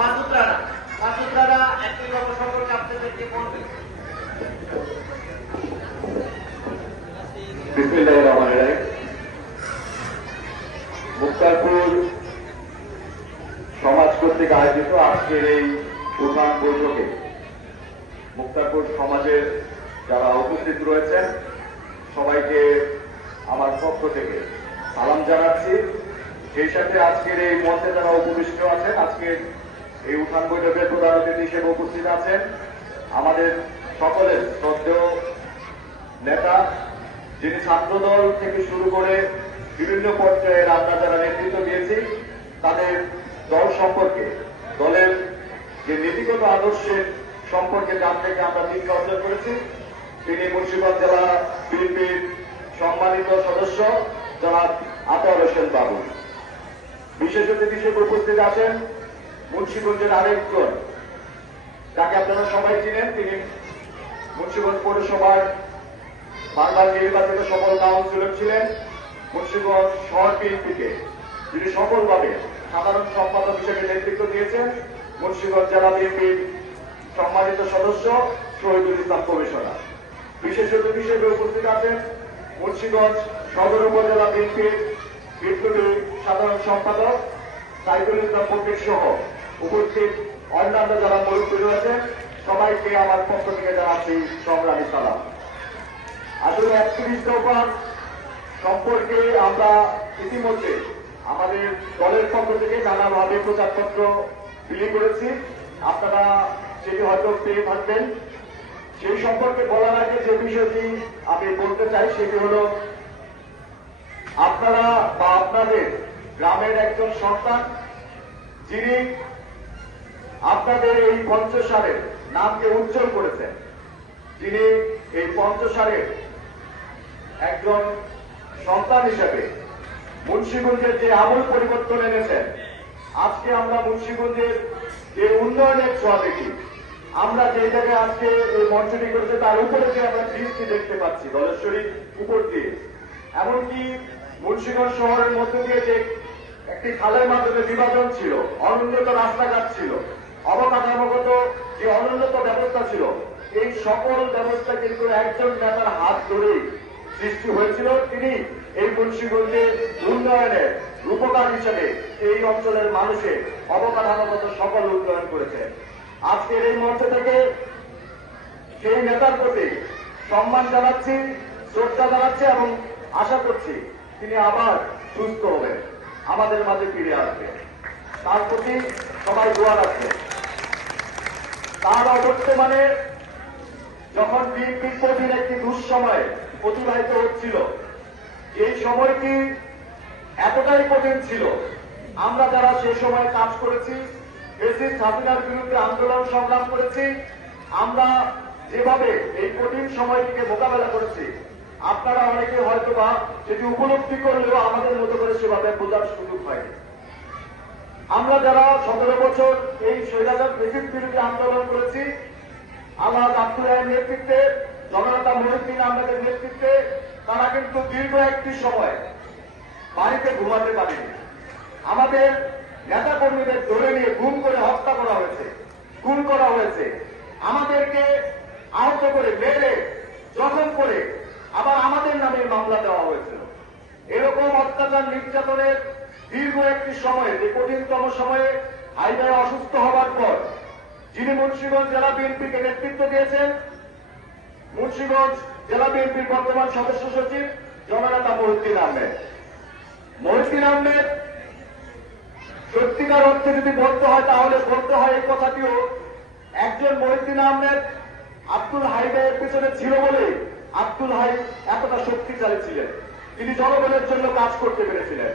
মাসুদরা একটি ব্যাপার সম্পর্কে আপনাদের কি বলবেন? বিসমিল্লাহির রহমানির রহিম। মুক্তারপুর সমাজ কর্তৃক আয়োজিত আজকের এই উঠান বৈঠকে মুক্তারপুর সমাজের যারা উপস্থিত রয়েছেন সবাইকে আমার পক্ষ থেকে সালাম জানাচ্ছি। সেই সাথে আজকের এই মঞ্চে যারা উপবিষ্ট আছেন, আজকের এই উঠান বৈঠকের প্রধান অতিথি হিসেবে উপস্থিত আছেন আমাদের সকলের শ্রদ্ধেয় নেতা, যিনি ছাত্রদল থেকে শুরু করে বিভিন্ন পর্যায়ে আমরা যারা নেতৃত্ব দিয়েছি তাদের দল সম্পর্কে, দলের যে নীতিগত আদর্শের সম্পর্কে জানতে আমরা শিক্ষা অর্জন করেছি। তিনি মুন্সিগঞ্জ জেলা বিএনপির সম্মানিত সদস্য জনাব আতর হোসেন বাবু। বিশেষ অতিথি হিসেবে উপস্থিত আছেন মুন্সিগঞ্জের আরেকজন, যাকে আপনারা সবাই চিনেন। তিনি মুন্সিগঞ্জ পৌরসভার বারবার নির্বাচিত সফল কাউন্সিলর ছিলেন। মুন্সিগঞ্জ শহর বিএনপিকে যিনি সফলভাবে সাধারণ সম্পাদক হিসেবে নেতৃত্ব দিয়েছেন মুন্সিগঞ্জ জেলা বিএনপির সম্মানিত সদস্য শহীদুল ইসলাম কমিশনার। বিশেষ অতিথি হিসেবে উপস্থিত আছেন মুন্সিগঞ্জ সদর উপজেলা বিএনপির বিপ্লবী সাধারণ সম্পাদক সাইদুল ইসলাম ফকির সহ উপস্থিত অন্যান্য যারা মুরব্বী রয়েছেন সবাইকে আমার পক্ষ থেকে জানাচ্ছি সংগ্রামী সালাম। আসলে 31 দফা সম্পর্কে আমরা ইতিমধ্যে আমাদের দলের পক্ষ থেকে নানাভাবে প্রচারপত্র বিলি করেছি, আপনারা সেটি হয়তো পেয়ে থাকবেন। সেই সম্পর্কে বলার আগে যে বিষয়টি আমি বলতে চাই সেটি হল, আপনারা বা আপনাদের গ্রামের একজন সন্তান যিনি আপনাদের এই পঞ্চসারের নামকে উজ্জ্বল করেছেন, যিনি এই পঞ্চসারের একজন সন্তান হিসেবে মুন্সিগঞ্জের যে আমূল পরিবর্তন এনেছেন, আজকে আমরা মুন্সিগঞ্জের যে উন্নয়নের ছোঁয়া দেখি, আমরা যে জায়গায় আজকে এই মঞ্চটি করেছে তার উপরে যে আমরা দৃষ্টি দেখতে পাচ্ছি দলেশ্বরীর উপর দিয়ে, এমনকি মুন্সিগঞ্জ শহরের মধ্যে দিয়ে যে একটি খালের মাধ্যমে বিভাজন ছিল, অনুন্নত রাস্তাঘাট ছিল, অবকাঠামোগত যে অনুন্নত ব্যবস্থা ছিল, এই সকল ব্যবস্থা কিন্তু একজন নেতার হাত ধরেই সৃষ্টি হয়েছিল। তিনি এই মুন্সিগঞ্জের উন্নয়নের রূপকার হিসেবে এই অঞ্চলের মানুষের অবকাঠামোগত সকল উন্নয়ন করেছে। আজকের এই মঞ্চ থেকে সেই নেতার প্রতি সম্মান জানাচ্ছি, শ্রদ্ধা জানাচ্ছি এবং আশা করছি তিনি আবার সুস্থ হবেন, আমাদের মাঝে ফিরে আসবেন। তার প্রতি সবাই দোয়া রাখবে। তার অবর্তমানে যখন বিএনপির কঠিন একটি দুঃসময় অতিবাহিত হচ্ছিল, এই সময়টি এতটাই কঠিন ছিল, আমরা যারা সেই সময় কাজ করেছি, ফ্যাসিস্ট হাসিনার বিরুদ্ধে আন্দোলন সংগ্রাম করেছি, আমরা যেভাবে এই কঠিন সময়টিকে মোকাবেলা করেছি, আপনারা অনেকে হয়তো বা সেটি উপলব্ধি করলেও আমাদের মতো করে সেভাবে বোঝার সুযোগ হয়নি। আমরা যারা 17 বছর এই স্বৈরাচার ফ্যাসিস্ট বিরুদ্ধে আন্দোলন করেছি, আল্লাহ আব্দুল্লাহের নেতৃত্বে, জননেতা মহিউদ্দিন আহমেদের নেতৃত্বে, তারা কিন্তু দীর্ঘ একটি সময় বাড়িতে ঘুমাতে পারেনি। আমাদের নেতা কর্মীদের ধরে নিয়ে গুম করে হত্যা করা হয়েছে, খুন করা হয়েছে, আমাদেরকে আহত করে মেরে জখম করে আবার আমাদের নামে মামলা দেওয়া হয়েছিল। এরকম অত্যাচার নির্যাতনের দীর্ঘ একটি সময়ে, যে কঠিনতম সময়ে হাইদায় অসুস্থ হওয়ার পর যিনি মুন্সিগঞ্জ জেলা বিএনপিকে নেতৃত্ব দিয়েছেন, মুন্সিগঞ্জ জেলা বিএনপির বর্তমান সদস্য সচিব জননেতা মহিউদ্দিন আহমেদ। মহিউদ্দিন আহমেদ সত্যিকার অর্থে যদি বলতে হয় তাহলে বলতে হয় এই কথাটিও, একজন মহিউদ্দিন আহমেদ আব্দুল হাইদের পেছনে ছিল বলে আব্দুল হাই এতটা শক্তিশালী ছিলেন, তিনি জনগণের জন্য কাজ করতে পেরেছিলেন।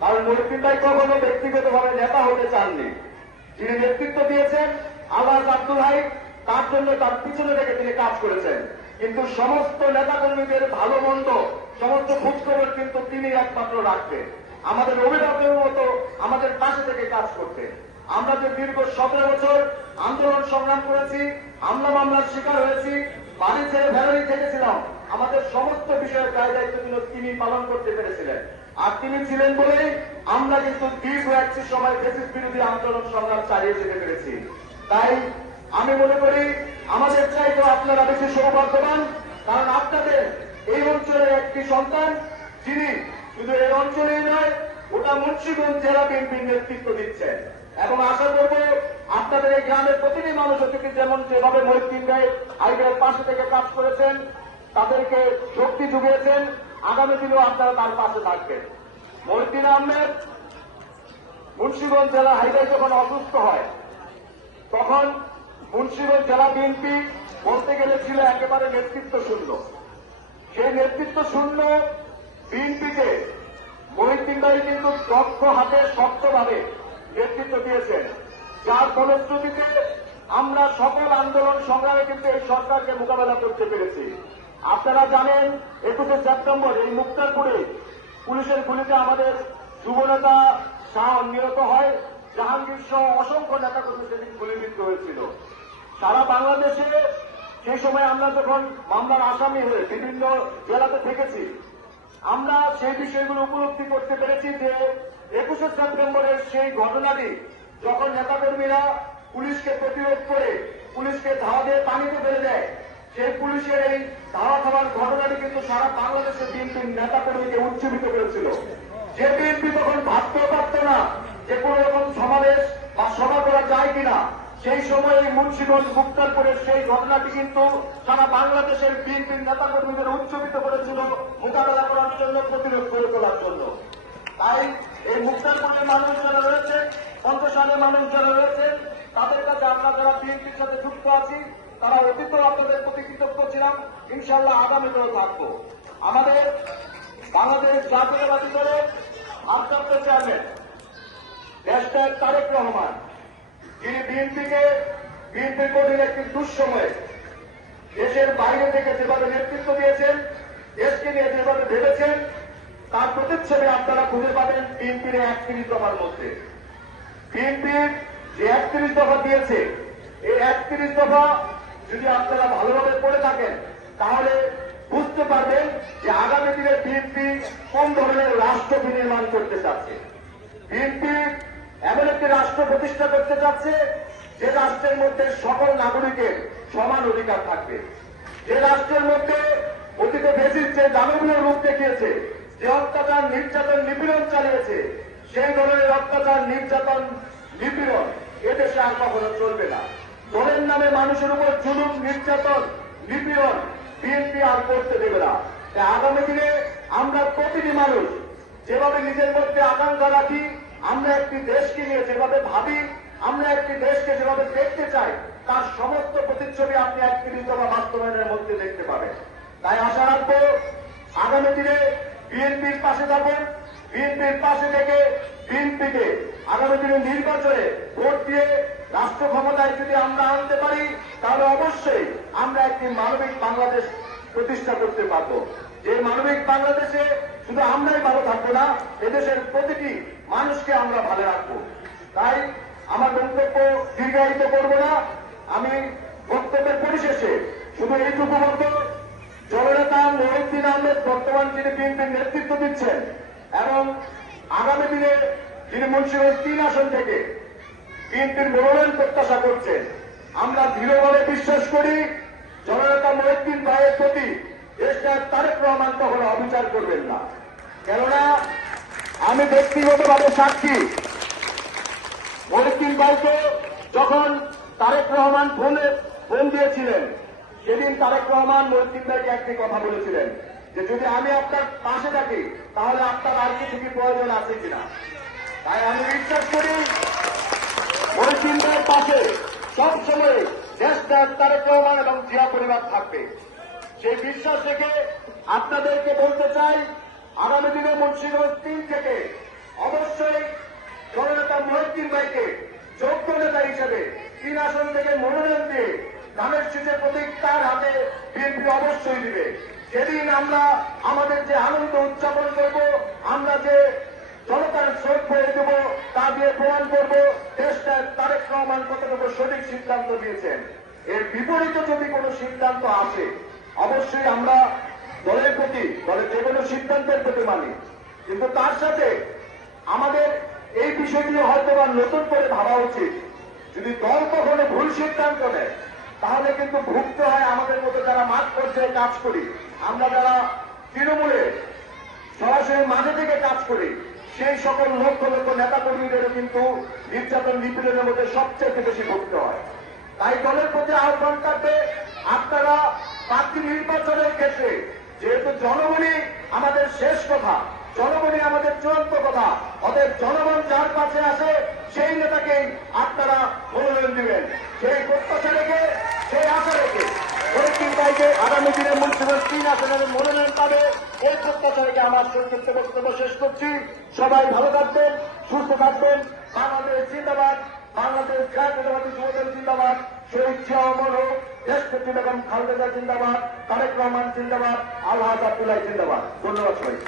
কারণ মহিউদ্দিন ভাই কখনো ব্যক্তিগতভাবে নেতা হতে চাননি, যিনি নেতৃত্ব দিয়েছেন আল্লাহ আব্দুল হাই, তার জন্য তার পিছনে থেকে তিনি কাজ করেছেন। কিন্তু সমস্ত নেতাকর্মীদের ভালো মন্দ সমস্ত খোঁজখবর কিন্তু তিনি একমাত্র রাখতেন, আমাদের অভিভাবকের মতো আমাদের পাশে থেকে কাজ করতেন। আমরা যে দীর্ঘ 17 বছর আন্দোলন সংগ্রাম করেছি, হামলা মামলার শিকার হয়েছি, বাড়ি ছেড়ে ভেড়ারি থেকেছিলাম, আমাদের সমস্ত বিষয়ের দায় দায়িত্ব তিনি পালন করতে পেরেছিলেন। আর তিনি ছিলেন বলেই আমরা কিন্তু দীর্ঘ একটি সময় ফ্যাসিস্ট বিরোধী আন্দোলন সংগ্রাম চালিয়ে যেতে পেরেছি। তাই আমি মনে করি আমাদের চাইতে আপনারা বেশি সৌভাগ্যবান, কারণ আপনাদের এই অঞ্চলের একটি সন্তান যিনি শুধু এই অঞ্চলেই নয় গোটা মুন্সিগঞ্জ জেলা বিএনপির নেতৃত্ব দিচ্ছেন। এবং আশা করব আপনাদের এই গ্রামের প্রতিটি মানুষ অতিথি যেমন যেভাবে মহিউদ্দিন ভাই আইডিয়ার পাশে থেকে কাজ করেছেন, তাদেরকে শক্তি জুগিয়েছেন, আগামী দিনেও আপনারা তার পাশে থাকবেন। মহিউদ্দিন আহমেদ মুন্সিগঞ্জ জেলা হাইডাই যখন অসুস্থ হয় তখন মুন্সিগঞ্জ জেলা বিএনপি বলতে গেলে ছিল একেবারে নেতৃত্ব শূন্য। সেই নেতৃত্ব শূন্য বিএনপিকে মহিউদ্দিন ভাই কিন্তু দক্ষ হাতে শক্তভাবে নেতৃত্ব দিয়েছেন, যার ফলশ্রুতিতে আমরা সকল আন্দোলন সংগ্রামে কিন্তু এই সরকারকে মোকাবেলা করতে পেরেছি। আপনারা জানেন 21শে সেপ্টেম্বর এই মুক্তারপুরে পুলিশের গুলিতে আমাদের যুবনেতা শাহ নিহত হয়, জাহাঙ্গীর সহ অসংখ্য নেতাকর্মী সেদিন গুলিবিদ্ধ হয়েছিল। সারা বাংলাদেশে সেই সময় আমরা যখন মামলার আসামি হয়ে বিভিন্ন জেলাতে থেকেছি, আমরা সেই বিষয়গুলো উপলব্ধি করতে পেরেছি যে 21শে সেপ্টেম্বরের সেই ঘটনাটি যখন নেতাকর্মীরা পুলিশকে প্রতিরোধ করে পুলিশকে ধাওয়া দিয়ে পানিতে ফেলে দেয়, সেই পুলিশের এই ধাওয়া খাওয়ার ঘটনাটি কিন্তু সারা বাংলাদেশের বিএনপির নেতাকর্মীকে উজ্জীবিত করেছিল। যে বিএনপি তখন ভাবতেও পারত না যে কোন রকম সমাবেশ বা সভা করা যায় কিনা, সেই সময় মুন্সিগঞ্জ মুক্তারপুরের সেই ঘটনাটি কিন্তু সারা বাংলাদেশের বিএনপির নেতাকর্মীদের উজ্জীবিত করেছিল মোকাবেলা করার জন্য, প্রতিরোধ করে তোলার জন্য। তাই এই মুক্তারপুরের মানুষ যারা রয়েছে, পঞ্চশালের মানুষ যারা রয়েছেন, তাদের কাছে আমরা যারা বিএনপির সাথে যুক্ত আছি তারা অতীতেও আপনাদের প্রতি কৃতজ্ঞ ছিলাম, ইনশাআল্লাহ আগামীতেও থাকবো। আমাদের বাংলাদেশ জাতীয়তাবাদী দলের ভারপ্রাপ্ত চেয়ারম্যান দেশটার তারেক রহমান, যিনি বিএনপির কঠিন একটি দুঃসময়ে দেশের বাইরে থেকে যেভাবে নেতৃত্ব দিয়েছেন, দেশকে নিয়ে যেভাবে ভেবেছেন, তার প্রতিচ্ছবি আপনারা খুঁজে পাবেন বিএনপির 31 দফার মধ্যে। বিএনপির যে 31 দফা দিয়েছে, এই 31 দফা যদি আপনারা ভালোভাবে পড়ে থাকেন তাহলে বুঝতে পারবেন যে আগামী দিনে বিএনপি কোন ধরনের রাষ্ট্র বিনির্মাণ করতে চাচ্ছে। বিএনপি এমন একটি রাষ্ট্র প্রতিষ্ঠা করতে চাচ্ছে যে রাষ্ট্রের মধ্যে সকল নাগরিকের সমান অধিকার থাকবে, যে রাষ্ট্রের মধ্যে অতীতে ফ্যাসিস্ট যে দানবীয় রূপ দেখিয়েছে, যে অত্যাচার নির্যাতন নিপীড়ন চালিয়েছে, সেই ধরনের অত্যাচার নির্যাতন নিপীড়ন এদেশে আর কখনো চলবে না। দলের নামে মানুষের উপর জুলুম নির্যাতন নিপীড়ন বিএনপি আর করতে দেবে না। তাই আগামী দিনে আমরা প্রতিটি মানুষ যেভাবে নিজের মধ্যে আকাঙ্ক্ষা রাখি, আমরা একটি দেশকে নিয়ে যেভাবে ভাবি, আমরা একটি দেশকে যেভাবে দেখতে চাই, তার সমস্ত প্রতিচ্ছবি আপনি 31 দফা বাস্তবায়নের মধ্যে দেখতে পাবেন। তাই আশা রাখবো আগামী দিনে বিএনপির পাশে থাকবেন, বিএনপির পাশে থেকে বিএনপিকে আগামী দিনে নির্বাচনে ভোট দিয়ে রাষ্ট্র ক্ষমতায় যদি আমরা আনতে পারি তাহলে অবশ্যই আমরা একটি মানবিক বাংলাদেশ প্রতিষ্ঠা করতে পারব। যে মানবিক বাংলাদেশে শুধু আমরাই ভালো থাকবো না, এদেশের প্রতিটি মানুষকে আমরা ভালো রাখবো। তাই আমার বক্তব্য দীর্ঘায়িত করব না, আমি বক্তব্যের পরিশেষে শুধু এইটুকু বলবো, জননেতা মহিউদ্দিন আহমেদ বর্তমান যিনি বিএনপির নেতৃত্ব দিচ্ছেন এবং আগামী দিনে যিনি মুন্সিগঞ্জ 3 আসন থেকে বিএনপির মনোনয়ন প্রত্যাশা করছেন, আমরা দৃঢ়ভাবে বিশ্বাস করি জননেতা মহিউদ্দিন ভাইয়ের প্রতি দেশটার তারেক রহমান কখনো অবিচার করবেন না। কেননা আমি ব্যক্তিগতভাবে সাক্ষী, মহিউদ্দিন ভাইকে যখন তারেক রহমান ফোন দিয়েছিলেন, সেদিন তারেক রহমান মহিউদ্দিন ভাইকে একটি কথা বলেছিলেন যে যদি আমি আপনার পাশে থাকি তাহলে আপনার আর কিছু কি প্রয়োজন আছে কিনা। তাই আমি বিশ্বাস করি মহিউদ্দিন ভাইয়ের পাশে সবসময় দেশটার তারেক রহমান এবং জিয়া পরিবার থাকবে। সেই বিশ্বাস থেকে আপনাদেরকে বলতে চাই, আগামী দিনে মুন্সিগঞ্জ 3 থেকে অবশ্যই জননেতা মহিউদ্দিন ভাইকে যোগ্য নেতা হিসেবে 3 আসন থেকে মনোনয়ন দিয়ে ধানের শীষের প্রতীক তার হাতে বিএনপি অবশ্যই দিবে। সেদিন আমরা আমাদের যে আনন্দ উদযাপন করব, আমরা যে জনতার স্রোত বয়ে দেব, তা দিয়ে প্রমাণ করব দেশটার তারেক রহমান কতটুকু সঠিক সিদ্ধান্ত দিয়েছেন। এর বিপরীতে যদি কোনো সিদ্ধান্ত আসে অবশ্যই আমরা দলের প্রতি, দলের যে কোনো সিদ্ধান্তের প্রতি মানি, কিন্তু তার সাথে আমাদের এই বিষয়টি হয়তো বা নতুন করে ভাবা উচিত। যদি দল কখনো ভুল সিদ্ধান্ত নেয় তাহলে কিন্তু ভুগতে হয় আমাদের মতো যারা মাঠ পর্যায়ে কাজ করি, আমরা যারা তৃণমূলে সরাসরি মাঝে থেকে কাজ করি, সেই সকল লক্ষ লক্ষ নেতা কর্মীদেরও কিন্তু নির্যাতন নিপীড়নের মধ্যে সবচেয়ে বেশি ভুগতে হয়। তাই দলের প্রতি আহ্বান থাকবে, আপনারা প্রার্থী নির্বাচনের ক্ষেত্রে যেহেতু জনগণই আমাদের শেষ কথা, জনগণই আমাদের চূড়ান্ত কথা, অতএব জনগণ যার কাছে আসে সেই নেতাকেই আপনারা মনোনয়ন দিবেন। সেই প্রত্যাশা রেখে, সেই আশা রেখে শরীফ ভাইকে আগামী দিনে মুন্সিগঞ্জ 3 আসনের মনোনয়ন পাবে, এই প্রত্যাশা রেখে আমার সংক্ষিপ্ত বক্তব্য শেষ করছি। সবাই ভালো থাকবেন, সুস্থ থাকবেন। বাংলাদেশ জিন্দাবাদ, বাংলাদেশ জাতীয়তাবাদী যুবদল জিন্দাবাদ, শহীদ জিয়া অমর হোক, দেশনেত্রী বেগম খালেদা জিন্দাবাদ, তারেক রহমান জিন্দাবাদ, আলহাজ আব্দুল্লাহ জিন্দাবাদ। ধন্যবাদ সবাই।